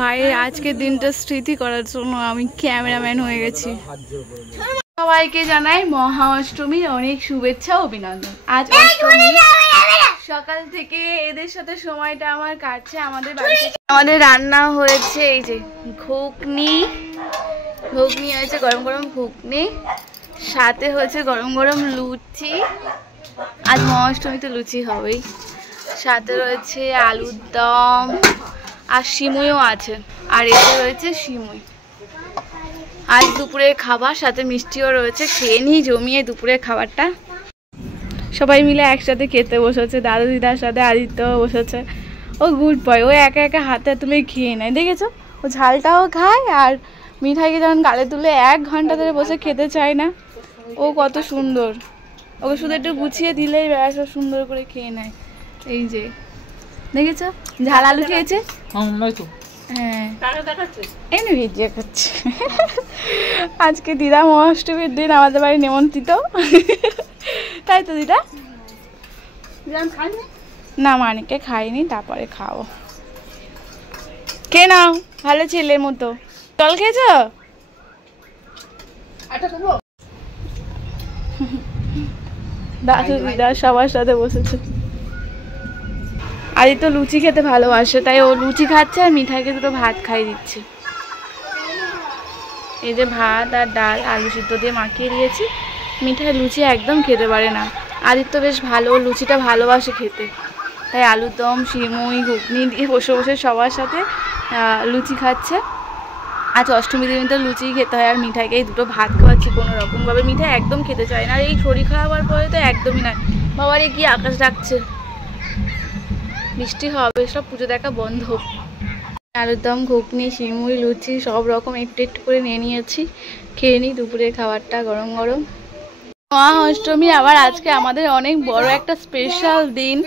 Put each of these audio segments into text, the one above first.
ভাইয়ের আজকের দিনটা স্মৃতি করার জন্য আমি ক্যামেরাম্যান হয়ে গেছি। সবাইকে জানাই মহা অষ্টমীর অনেক শুভেচ্ছা অভিনন্দন। আজ অষ্টমী, সকাল থেকে এদের সাথে সময়টা আমার কাটছে। আমাদের বাড়িতে আমাদের রান্না হয়েছে এই যে ঘুগনি হয়েছে, গরম গরম ঘুগনি, সাথে হয়েছে গরম গরম লুচি। আজ মহা অষ্টমীতে লুচি হবেই। সাথে রয়েছে আলুর দম আর সিমুইও আছে, আর এতে রয়েছে সিমুই। আজ দুপুরের খাবার সাথে মিষ্টিও রয়েছে। খেয়ে নিই জমিয়ে দুপুরের খাবারটা। সবাই মিলে একসাথে খেতে বসেছে, দাদু দিদার সাথে আদিত্যও বসেছে। ও গুড বয়, ও একা একা হাতে তুলে খেয়ে নেয়, দেখেছো? ও ঝালটাও খায় আর মিঠাইকে যখন গালে তুলে 1 ঘন্টা ধরে বসে খেতে চায় না। ও কত সুন্দর, ওকে শুধু একটু গুছিয়ে দিলেই ব্যাস ও সুন্দর করে খেয়ে নেয়। এই যে দেখেছো, ঝাল আলু খেয়েছে। হ্যাঁ, এমনি ভিডিও করছে। আজকে দিদা মহাষ্টমীর দিন আমাদের বাড়ি নিমন্ত্রিত, তাই তো দিদা? না, মানিককে খাইনি, তারপরে খাবো। কে নাও, ভালো ছেলের মতো। জল খেয়েছো? দাদু দিদা সবার সাথে বসেছে। আদি তো লুচি খেতে ভালোবাসে, তাই ও লুচি খাচ্ছে আর মিঠাইকে দুটো ভাত খাই দিচ্ছে। এই যে ভাত আর ডাল আলু সিদ্ধ দিয়ে মাখিয়ে দিয়েছি। মিঠাই লুচি একদম খেতে পারে না। আদিত্য বেশ ভালো, লুচিটা ভালোবাসে খেতে, তাই আলুর দম সিমুই ঘুগনি দিয়ে বসে বসে সবার সাথে লুচি খাচ্ছে। আজ অষ্টমী দিন তো লুচি খেতে হয়, আর মিঠাইকে এই দুটো ভাত খাওয়াচ্ছি কোনো রকমভাবে। মিঠাই একদম খেতে চায় না, আর এই শরীর খারাপ হওয়ার পরে তো একদমই নয়। বাবারে কি আকাশ ডাকছে, বৃষ্টি হবে, সব পুজো দেখা বন্ধ। আলুর দম ঘুগনি সিমুই লুচি সব রকম একটু একটু করে নিয়ে নিয়েছি। খেয়ে নিই দুপুরের খাবারটা গরম গরম। মহা অষ্টমী আবার আজকে আমাদের অনেক বড় একটা স্পেশাল দিন,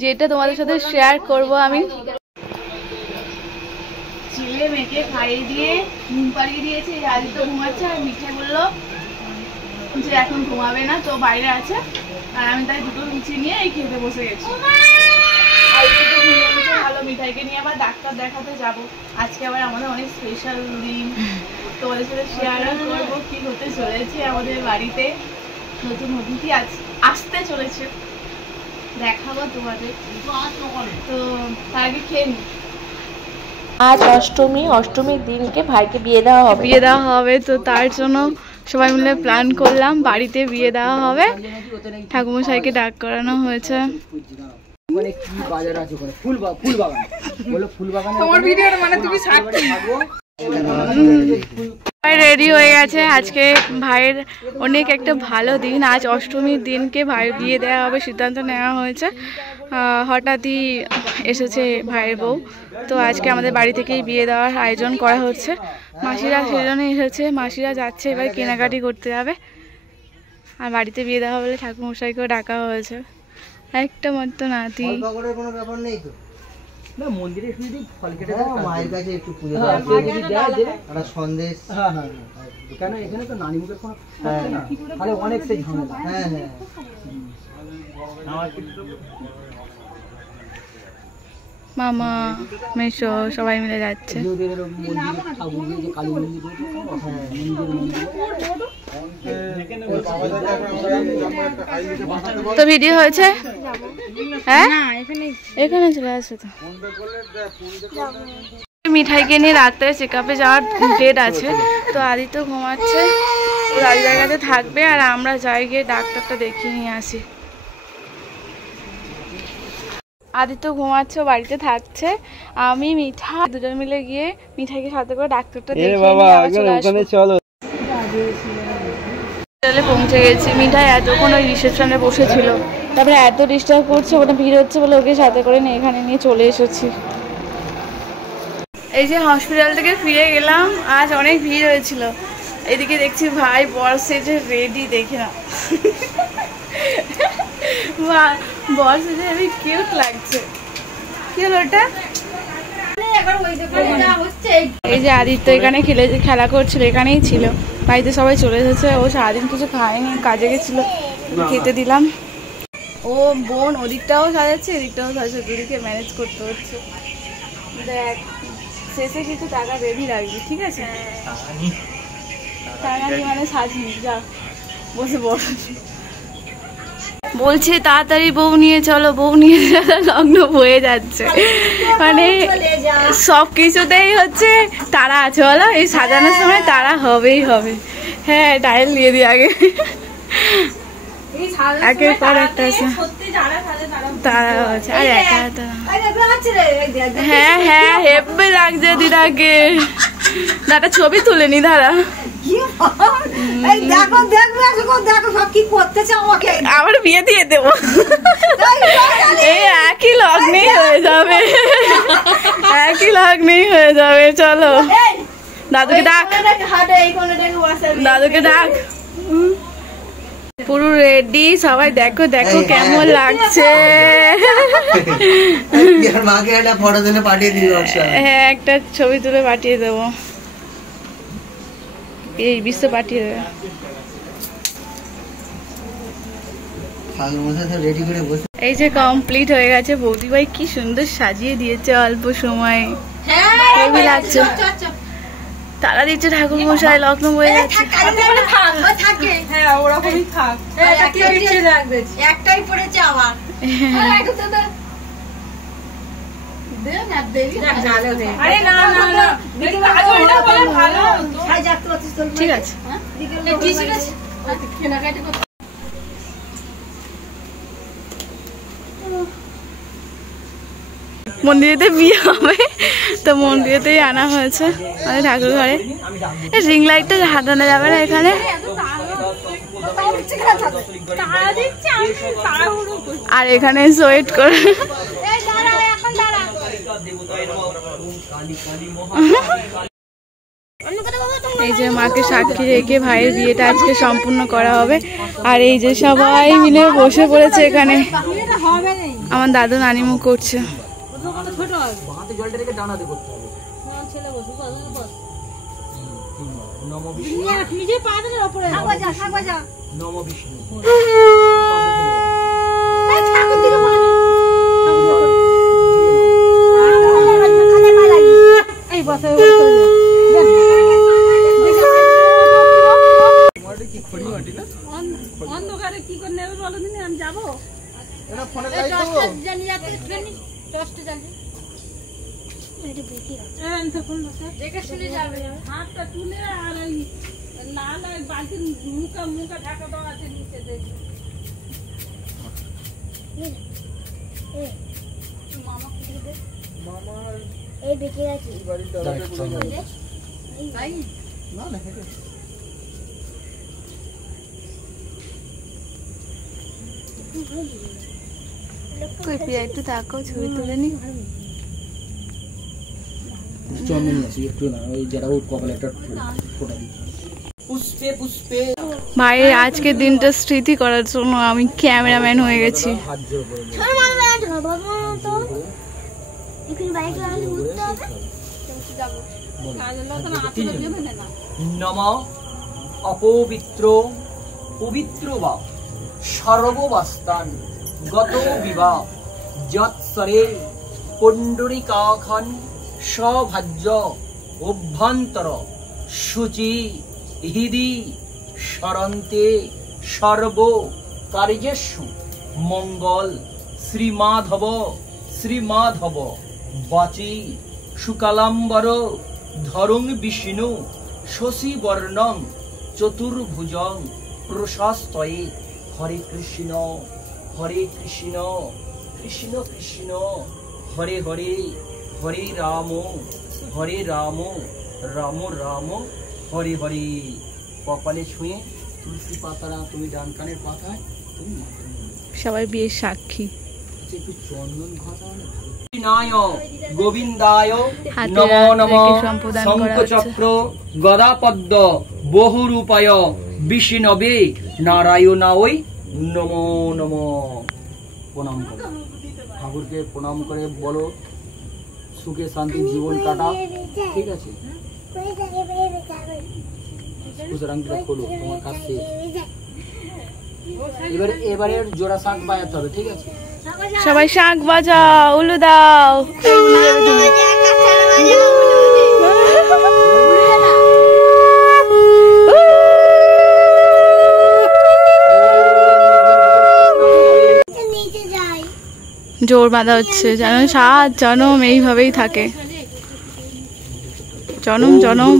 যেটা তোমাদের সাথে শেয়ার করব আমি। ছেলে মেয়েকে খাইয়ে দিয়ে ঘুম পাড়িয়ে দিয়েছি। আদিত্য ঘুমাচ্ছে, আর মিঠাই বললো যে এখন ঘুমাবে না, তো বাইরে আছে। আর আমি তাই দুটো লুচি নিয়ে এই খেতে বসে গেছি। ভালো, মিঠাইকে নিয়ে আবার ডাক্তার দেখাতে যাব। আজকে আবার আমাদের অনেক স্পেশাল দিন, তোমাদের সাথে শেয়ার করবো কি হতে চলেছে আমাদের বাড়িতে। নতুন অতিথি আসতে চলেছে, দেখাবো তোমাদের। তো তার আগে খেয়ে নি। আজ অষ্টমী, অষ্টমীর দিনকে ভাইকে বিয়ে দেওয়া হবে। তো তার জন্য সবাই মিলে প্ল্যান করলাম, বাড়িতে বিয়ে দেওয়া হবে। ঠাকুমশাইকে ডাক করানো হয়েছে। রেডি হয়ে গেছে। আজকে ভাইয়ের অনেক একটা ভালো দিন। আজ অষ্টমীর দিনকে ভাইয়ের বিয়ে দেওয়া হবে সিদ্ধান্ত নেওয়া হয়েছে। হঠাৎই এসেছে ভাইয়ের বউ, তো আজকে আমাদের বাড়ি থেকেই বিয়ে দেওয়ার আয়োজন করা হচ্ছে। মাসিরা সেজন্য এসেছে, মাসিরা যাচ্ছে এবার কেনাকাটি করতে যাবে। আর বাড়িতে বিয়ে দেওয়া বলে ঠাকুরমশাইকেও ডাকা হয়েছে। একটা মাত্র নাতি। না মন্দিরে শুধু ফল কেটে দাও, মায়ের কাছে একটু পূজা দাও, আর সন্দেশ। হ্যাঁ হ্যাঁ, কেন এখানে তো নানি মুখের কোনো আছে না, তাহলে অনেক সেই ঝামেলা। হ্যাঁ হ্যাঁ, মামা মেশো সবাই মিলে যাচ্ছে। তো ভিডিও হয়েছে? হ্যাঁ, এখানে চলে আসো। তো মিঠাইকে নিয়ে ডাক্তারে চেক আপে যাওয়ার ডেট আছে, তো আদিত্য ঘুমাচ্ছে, ও রাজুদার কাছে থাকবে, আর আমরা যাই গিয়ে ডাক্তারটা দেখিয়ে নিয়ে আসি। আদিত্য ঘুমাচ্ছে, বাড়িতে থাকছে, আমি মিঠা দুজন মিলে গিয়ে মিঠাইকে সাথে করে ডাক্তারটা দেখিয়ে পৌঁছে গেছি। মিঠাই এতক্ষণ ওই রিসেপশনে বসেছিল, তারপরে এত ডিস্টার্ব করছে, ওটা ভিড় হচ্ছে বলে ওকে সাথে করে নিয়ে এখানে নিয়ে চলে এসেছি। এই যে হসপিটাল থেকে ফিরে গেলাম, আজ অনেক ভিড় হয়েছিল। এদিকে দেখছি ভাই বর সেজে রেডি, দেখে না বর সেজে হেবি কিউট লাগছে। কি হলো ওটা? এই যে আদিত্য এখানে খেলা করছিল, এখানেই ছিল। বাড়িতে সবাই চলে এসেছে, ও সারাদিন কিছু খায়নি, কাজে গেছিল, খেতে দিলাম। ও বোন ওদিকটাও সাজাচ্ছে, এদিকটাও সাজাচ্ছে, দুদিকে ম্যানেজ করতে হচ্ছে। দেখ শেষে কিছু টাকা বেবি লাগবে, ঠিক আছে? টাকা নিয়ে মানে সাজিনি, যা বসে বস। বলছে তাড়াতাড়ি বউ নিয়ে চলো, বউ নিয়ে চলো, লগ্ন হয়ে যাচ্ছে। মানে সব কিছুতেই হচ্ছে তারা আছে বলো, এই সাজানোর সময় তারা হবেই হবে। হ্যাঁ, টাইল দিয়ে দিই আগে, একের পর একটা আছে তারা আছে। আর একা হ্যাঁ হ্যাঁ হেব্বে লাগছে দিদাকে। দাদা ছবি তুলে নি, দাঁড়া আবার বিয়ে দিয়ে দেবো। এই একই লগ্নেই হয়ে যাবে, একই লগ্নেই হয়ে যাবে। চলো দাদুকে ডাক, দাদুকে ডাক। পুরো রেডি সবাই, দেখো দেখো কেমন লাগছে। হ্যাঁ, একটা ছবি তুলে পাঠিয়ে দেবো, এই বিশ্ব পাঠিয়ে দেবে। এই যে কমপ্লিট হয়ে গেছে, বৌদি ভাই কি সুন্দর সাজিয়ে দিয়েছে অল্প সময়, হেভি লাগছে। তারা দিচ্ছে ঠাকুর মশাই, লগ্ন বয়ে যাচ্ছে। একটাই পড়েছে আমার। ঠিক আছে, মন্দিরেতে বিয়ে হবে তো মন্দিরেতেই আনা হয়েছে আমাদের ঠাকুর ঘরে। রিং লাইটটা হাতানো যাবে না এখানে, আর এখানে ওয়েট করে। এই যে মাকে সাক্ষী রেখে ভাইয়ের বিয়েটা আজকে সম্পূর্ণ করা হবে। আর এই যে সবাই মিলে বসে পড়েছে এখানে, আমার দাদু নানিমুখ করছে। অন্ধকারে কি করে নেবে বলো দিন, আমি যাবো। হাতটা তুলে আর লাল বালতির মুখা মুখা ঢাকা দেওয়া আছে নিচে, দেখি একটু তাকাও, ছবি তুলে নি। ভাইয়ের আজকের দিনটা স্মৃতি করার জন্য আমি ক্যামেরাম্যান হয়ে গেছি। নম অপবিত্র পবিত্র বা সর্ববাস্তান গত বিবাহ যৎসরে পুণ্ডরিকাখন সভাজ্য অভ্যন্তর শুচি হৃদি স্মরন্তে সর্ব কার্যেষু মঙ্গল শ্রীমাধব শ্রীমাধব বাচি শুকালাম্বর ধরং বিষ্ণু শশীবর্ণং চতুর্ভুজং প্রশস্তয়ে। হরে কৃষ্ণ কৃষ্ণ কৃষ্ণ হরে হরে, হরে রাম রাম রাম হরে হরে। কপালে ছুঁয়ে তুলসী পাতারা তুমি ডান কানের পাতায়, তুমি সবাই বিয়ের সাক্ষী। একটু চন্দন ঘটানো। গোবিন্দায় নমো নমো। শঙ্খচক্র গদাপদ্ম বহুরূপায় বিষ্ণবে নারায়ণায় নমো নমো। প্রণাম করো ঠাকুরকে, প্রণাম করে বলো সুখে শান্তি জীবন কাটা, ঠিক আছে? খোলো, তোমার কাজ শেষ। এবারে জোড়া শাঁখ বাজাতে হবে, ঠিক আছে? সবাই শাঁখ বাজাও, উলু দাও। জোর বাঁধা হচ্ছে, যেন 7 জনম এইভাবেই থাকে। জনম জনম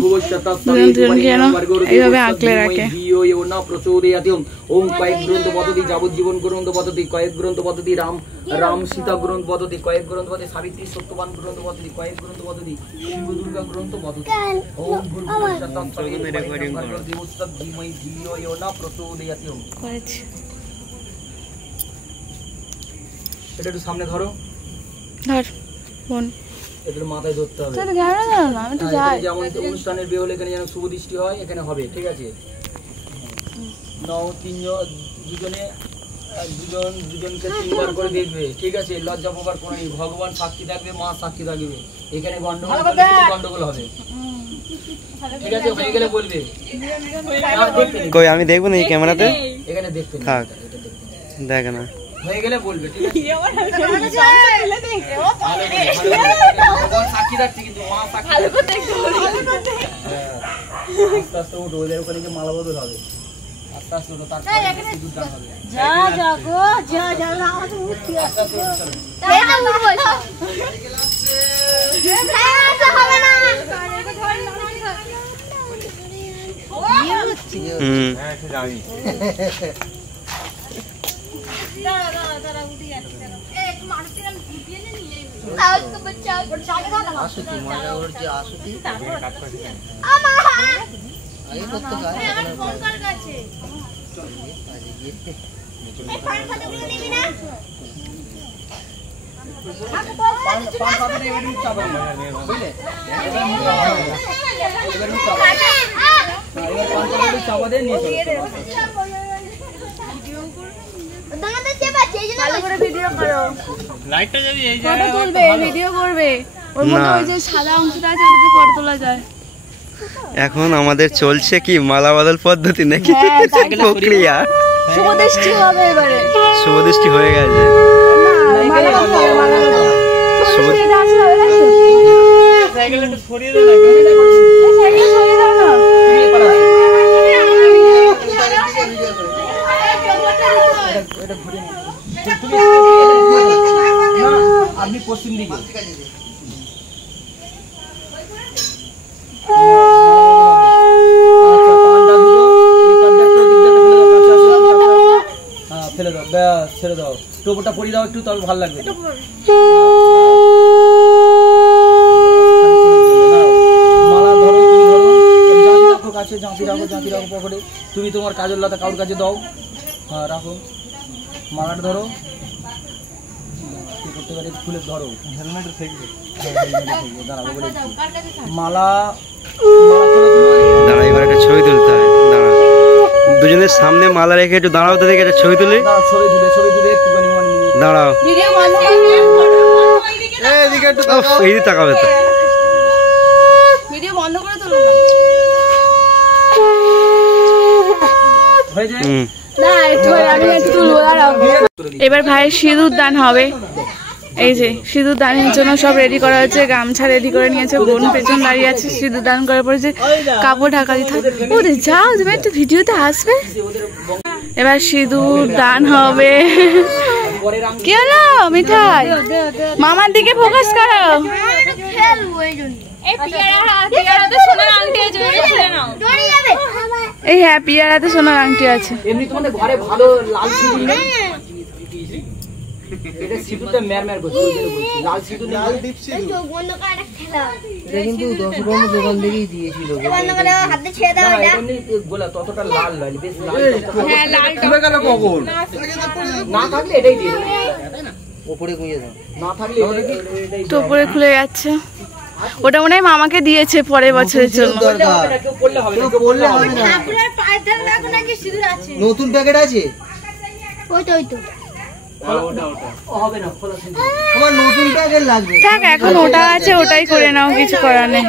দুজনকে যেন এইভাবে আঁকলে রাখে। ওম কয়েক গ্রন্থ পদ্ধতি যাবজ্জীবন গ্রন্থ পদ্ধতি, কয়েক গ্রন্থ পদ্ধতি রাম রাম সীতা গ্রন্থ পদ্ধতি, কয়েক গ্রন্থ পদ্ধতি সাবিত্রী সত্যবান গ্রন্থ পদ্ধতি, কয়েক গ্রন্থ পদ্ধতি শিব দুর্গা গ্রন্থ পদ্ধতি। ওম এটা একটু সামনে ধরো, ধর বোন, এটা মাথায় ধরতে হবে। আমি তো যাই। যেমন অনুষ্ঠানের বিয়ে হলে এখানে যেন শুভ দৃষ্টি হয়, এখানে হবে, ঠিক আছে? নাও দুজনকে 3 বার করে দেখবে, ঠিক আছে? লজ্জা পাবার কোনো নেই, ভগবান সাক্ষী থাকবে, মা সাক্ষী থাকবে। এখানে গন্ডগোল হবে, ঠিক আছে? হয়ে গেলে বলবে। কই আমি দেখবো না এই ক্যামেরাতে? এখানে দেখতে থাক, দেখ না। হয়ে গেলে বলবে, ঠিক আছে? ভগবান সাক্ষী থাকছে কিন্তু মা সাক্ষী। আস্তে আস্তে উঠো, ওদের ওখানে গিয়ে মালা বদল হবে। আস্তে আস্তে উঠো, তারপরে সিঁদুর দান হবে। যা যা গো যা যা আমাদের উঠতে আস্তে আস্তে উঠো, চলো। এটা উঠবো হবে না। হ্যাঁ সেটা আমি দাঁড়া উঠে যাচ্ছে। একটু মারতে গেল ফুটিয়ে নিয়ে তাও তো বাচ্চা চালে খাওয়া আসুতি মারা ওরছে আসুতি আমা আগে কত কাজ আমার ফোন কার কাছে এই পান খাতে বলে নিবি না পান খাতে এবারে চাপ হবে, বুঝলে? এবার পান খাতে চাপ দিয়ে নিয়ে চলো। এখন আমাদের চলছে কি মালা বদল পদ্ধতি নাকি প্রক্রিয়া? শুভদৃষ্টি হবে এবারে, শুভদৃষ্টি হয়ে গেছে। আপনি পশ্চিম দিকে ফেলে দাও, ব্যাস ছেড়ে দাও। টোপরটা পরিয়ে দাও একটু, তবে ভালো লাগবে। মালা ধরো, তুমি ধরো, জাঁতি রাখো কাছে, জাঁতি রাখো পকেটে। তুমি তোমার কাজের লতা কারোর কাছে দাও, হ্যাঁ রাখো। মালাটা ধরো, করতে পারে খুলে ধরো, হেলমেট থাকবে, দাঁড়াবো বলে মালা। দাঁড়া, এবার একটা ছবি তুলতে হয়। দাঁড়া, দুজনের সামনে মালা রেখে একটু দাঁড়াও, তো দেখে একটা ছবি তুলে। ছবি তুলে একটুখানি 1 মিনিট দাঁড়াও, এই তাকাবে তো। ভিডিও বন্ধ করে তুলো না, আমি একটু তুলবো। এবার ভাইয়ের সিঁদুর দান হবে। এই যে সিঁদুর দানের জন্য সব রেডি করা হচ্ছে, গামছা রেডি করে নিয়েছে, বোন পেছন দাঁড়িয়ে আছে। সিঁদুর দান করার পরে যে কাপড় ঢাকা দিতে হবে। ওদের যাও, তুমি একটু ভিডিওতে আসবে। এবার সিঁদুর দান হবে। কি হলো মিঠাই? মামার দিকে ফোকাস করো। এই হ্যাঁ, পিয়ার হাতে সোনার আংটি আছে। এমনি তোমাদের ঘরে ভালো লাল সিঁদুর নেই? এটা সিঁদুরটা ম্যার করছে, ওই জন্য বলছি লাল সিঁদুর, লাল ডিপ সিঁদুর। তো বন্ধ করে একটা খেলা এটা কিন্তু 10 গ্রাম দোকান থেকেই দিয়েছিল। বন্ধ করে হাতে ছেড়ে দাও এটা। এমনি গোলা ততটা লাল নয়, বেশ লাল। হ্যাঁ, লালটা হবে কেন কখন? না থাকলে এটাই দিয়ে দাও, উপরে গুঁজে দাও। না থাকলে এটাই তো উপরে খুলে যাচ্ছে। ওটা মনে হয় মামাকে দিয়েছে পরের বছরের জন্য। কেউ পড়লে হবে না, কেউ পড়লে হবে না। আপনার পায়ের ধারে রাখো নাকি সিঁদুর আছে? নতুন প্যাকেট আছে? ওই তো হবে না, খোলা সিঁদুর আমার নতুন প্যাকেট লাগবে। থাক, এখন ওটা আছে, ওটাই করে নাও, কিছু করার নেই।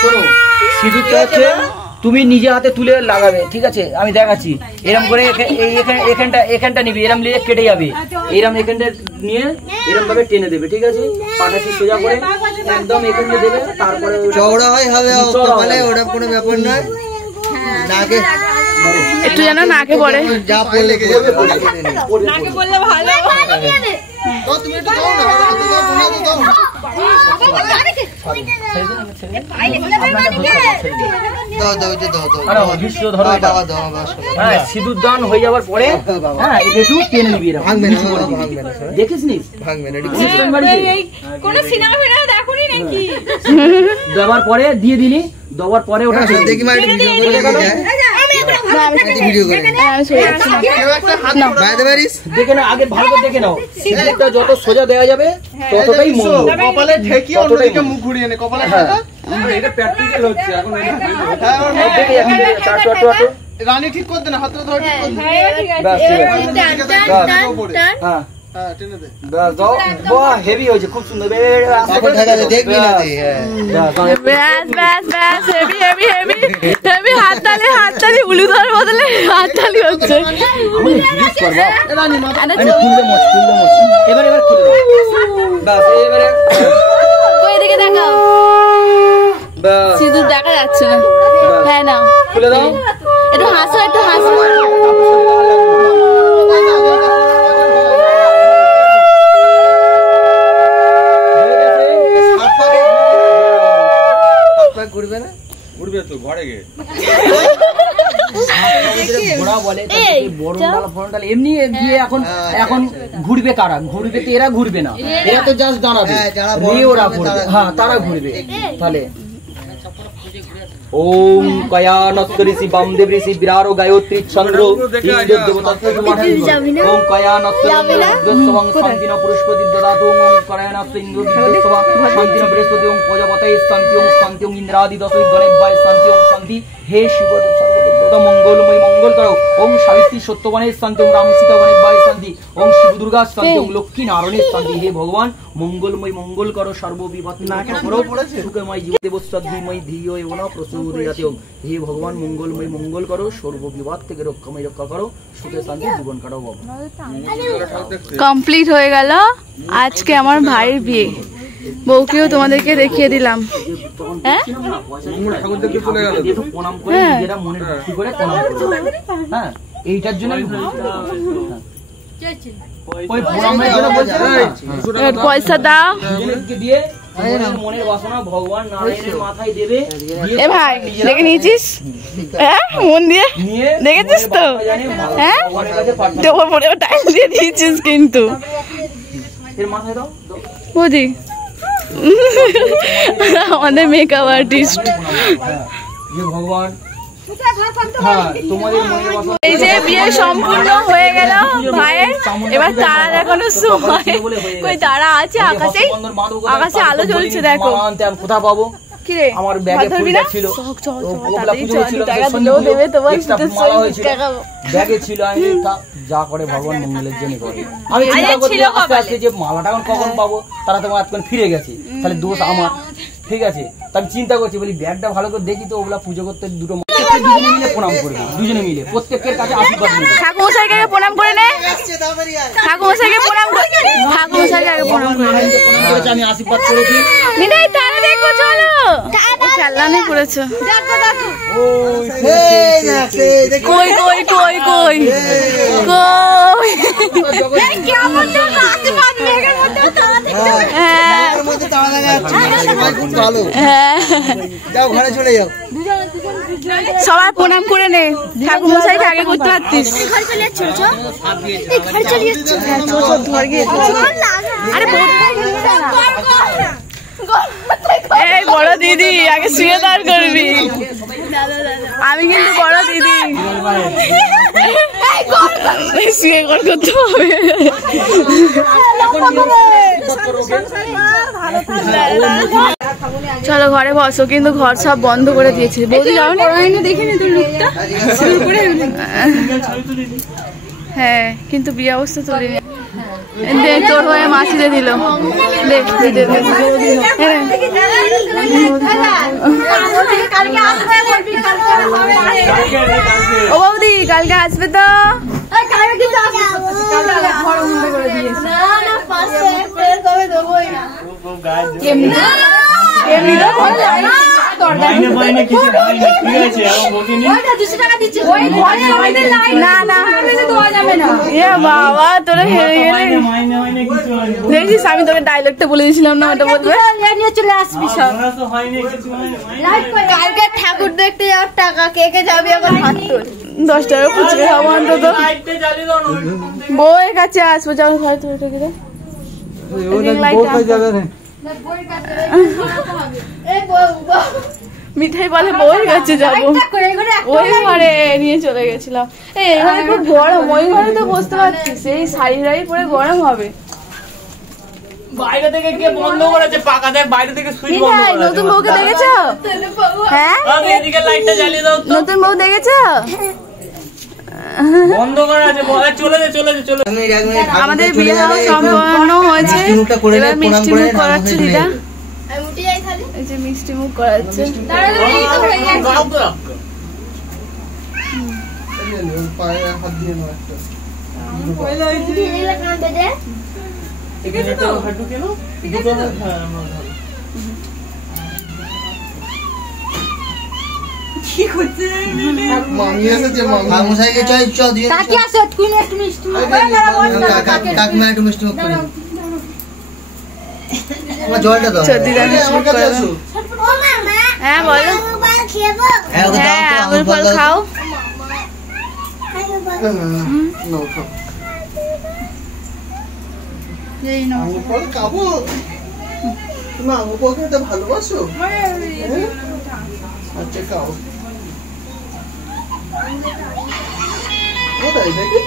শোনো, সিঁদুরটা আছে তুমি নিজে হাতে তুলে লাগাবে, ঠিক আছে? আমি দেখাচ্ছি। এরম করে এখানটা নিবি, এরম নিয়ে কেটে যাবে। এরম এখানটা নিয়ে এরম ভাবে টেনে দেবে, ঠিক আছে? পাটাছি সোজা করে একদম এখানটা দেবে, তারপরে চওড়া হয় হবে কপালে, ওটা কোনো ব্যাপার নয়। নাকে একটু যেন নাকে পড়ে। যা পড়লে নাকে পড়লে ভালো। তুমি একটু দাও না, দাও না। সিঁদুর দান হয়ে যাওয়ার পরে হ্যাঁ এটা একটু টেনে নিবি, দেখিস নি কোন সিনেমা ফিনেমা দেখোনি নাকি? দেওয়ার পরে দিয়ে দিলি, দেওয়ার পরে ওটা দেখি মা একটু ভিডিও করে দেখে না, আগে ভালো করে দেখে নাও। সিঁদুরটা যত সোজা দেওয়া যাবে ততটাই মঙ্গল। কপালে ঠেকিয়ে অন্যদিকে মুখ ঘুরিয়ে নে, কপালে এটা প্র্যাকটিক্যাল হচ্ছে এখন। রানী ঠিক করতে না, হাতটা ধরে ঠিক করতে। হেভি হয়েছে, খুব সুন্দর। দেখবি না হাততালি উলুদার বদলে হাততালি হচ্ছে। এবারে এদিকে দেখাও, সিঁদুর দেখা যাচ্ছে না। হ্যাঁ না, খুলে দাও, একটু হাসো, একটু হাসো। ঘুরবে না, উঠবে তো ঘরে গিয়ে। এমনি গিয়ে এখন ঘুরবে কারা? ঘুরবে তো এরা, ঘুরবে না, এরা তো জাস্ট দাঁড়াবে, ওরা ঘুরবে। হ্যাঁ, তারা ঘুরবে। তাহলে ओम कयानस्क ऋषि वामदेव ऋषि विरारो गायत्री चंद्र ओम कयानस्क शांतिन पुष्पति ददातु ओम कयानस्क इंद्र विद्युत्सवा शांतिन बृहस्पति ओम प्रजापतये शांति ओम शांति ओम इंद्रादि दशै गणेशाय शांति ओम शांति। हे शिव सर्वदेवता मंगलमय मंगल करो। ओम सावित्री सत्यवाने शांति ओम राम सीता गणेशाय शांति ओम शिव दुर्गा शांति ओम लक्ष्मी नारायण शांति। हे भगवान मंगलमय मंगल करो, सर्व विपद करो, सुखमय जीवन देवस्वधीमय धियो यो न प्रचोदयात्। हे भगवान मंगलमय मंगल करो, सर्व विपद থেকে রক্ষাময় রক্ষা করো, সুখে শান্তি জীবন কাটাও। কমপ্লিট হয়ে গেল আজকে আমার ভাইয়ের বিয়ে। বউকেও তোমাদেরকে দেখিয়ে দিলাম। হ্যাঁ, হ্যাঁ, এইটার জন্য পয়সা দাও। মনের বাসনা ভগবান নারায়ণের মাথায় দেবে। এ ভাই, দেখে নিয়েছিস? হ্যাঁ, মন দিয়ে দেখেছিস তো? হ্যাঁ, টাইম দিয়ে দিয়েছিস কিন্তু। এর মাথায় দাও বৌদি, আমাদের মেকআপ আর্টিস্ট। ভগবান এই যে বিয়ে সম্পূর্ণ হয়ে গেল ভাইয়ের। এবার তারা দেখানোর সময়। কই তারা আছে? আকাশে আকাশে আলো জ্বলছে, দেখো। কোথা পাবো? কিরে আমার ব্যাগে ফুলটা ছিল, ব্যাগে ছিল। আমি যা করে ভগবান মঙ্গলের জন্য করে। আমি চিন্তা করছি আস্তে যে মালাটা কখন পাবো, তারা তোমার আজকাল ফিরে গেছে, তাহলে দোষ আমার। ঠিক আছে, আমি চিন্তা করছি, বলি ব্যাগটা ভালো করে দেখি তো। ওগুলা পুজো করতে দুটো দুজনে মিলে প্রণাম করবে, দুজনে মিলে প্রত্যেকের কাছে আশীর্বাদ নেবে। ঠাকুরমশাইকে প্রণাম করে নে, ঠাকুরমশাইকে প্রণাম করে, ঠাকুরমশাইকে আগে প্রণাম করে। আমি আশীর্বাদ করেছি। বিদায়, তারা দেখো, চলো। খেলনা নেই করেছো। কই কই কই কই কই, সবাই প্রণাম করে নে। ঠাকুর মশাইকে আগে করতে পারতিস। এই বড় দিদি আগে শুয়ে দাঁড় করবি। আমি কিন্তু বড় দিদি, শুয়ে করতে হবে। চলো ঘরে বসো, কিন্তু ঘর সব বন্ধ করে দিয়েছে। বৌদি যাও না, দেখিনি তোর লুকটা। হ্যাঁ, কিন্তু বিয়ে অবস্থা তুলিনি। তোর হয়ে মাছিতে দিল। ও বৌদি, কালকে আসবে তো? কেমনি দরকার বাবা তোরা হেরে গেলে দেখছিস আমি তোকে ডায়লগটা বলে দিয়েছিলাম না ওটা বলবে চলে আসবি সব কালকে ঠাকুর দেখতে যাওয়ার টাকা কে কে যাবি এখন 10 টাকা ফুচকে খাবো অন্তত বউয়ের কাছে আসবো যাও হয়তো মিঠাই বলে বউয়ের কাছে যাবো ওই ঘরে নিয়ে চলে গেছিলাম এই ঘরে খুব গরম ওই ঘরে তো বসতে পারছিস এই শাড়ি টাড়ি পরে গরম হবে বাইরে থেকে কে বন্ধ করেছে পাকা দেখ বাইরে থেকে সুইচ বন্ধ করেছে নতুন বউকে দেখেছো হ্যাঁ এদিকে লাইটটা জ্বালিয়ে দাও নতুন বউ দেখেছো বন্ধ করা আছে চলে যা আমাদের বিয়ে সম্পন্ন হয়েছে এবার মিষ্টি মুখ করাচ্ছে দিদা এই যে মিষ্টি মুখ করাচ্ছে পায়ে হাত দিয়ে নাও মামি এসেছে মামুসাইকে চল দিয়ে কাকি আসো তুমি একটু মিষ্টি মুখ কাকিমা একটু মিষ্টি মুখ করি আমার জলটা দাও দিদা মিষ্টি মুখ করো ও মামা হ্যাঁ বলো হ্যাঁ আঙুর ফল খাও আঙুর ফল খাবো তুমি আঙুর ফল খেতে ভালোবাসো আচ্ছা খাও কোথায় দেখি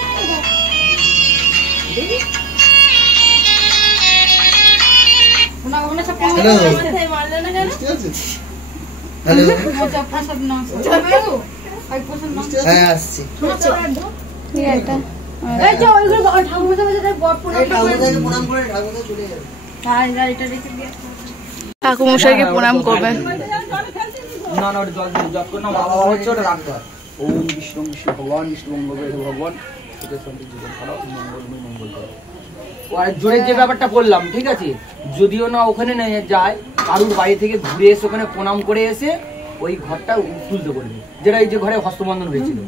ঠাকুমশাইকে প্রণাম করবেন না ওটা জল যতক্ষণ না বাবা হচ্ছে ওটা রাখতে হয় ওম বিষ্ণু বিষ্ণু ভগবান বিষ্ণু ভগবান জোরে যে ব্যাপারটা বললাম ঠিক আছে যদিও না ওখানে যায় কারুর বাড়ি থেকে ঘুরে এসে ওখানে প্রণাম করে এসে ওই ঘরটা তুলতে করবে যেটা এই যে ঘরে হস্তবন্ধন হয়েছিল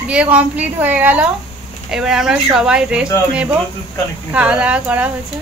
বিয়ে কমপ্লিট হয়ে গেল এবার আমরা সবাই রেস্ট নেব খাওয়া দাওয়া করা হয়েছে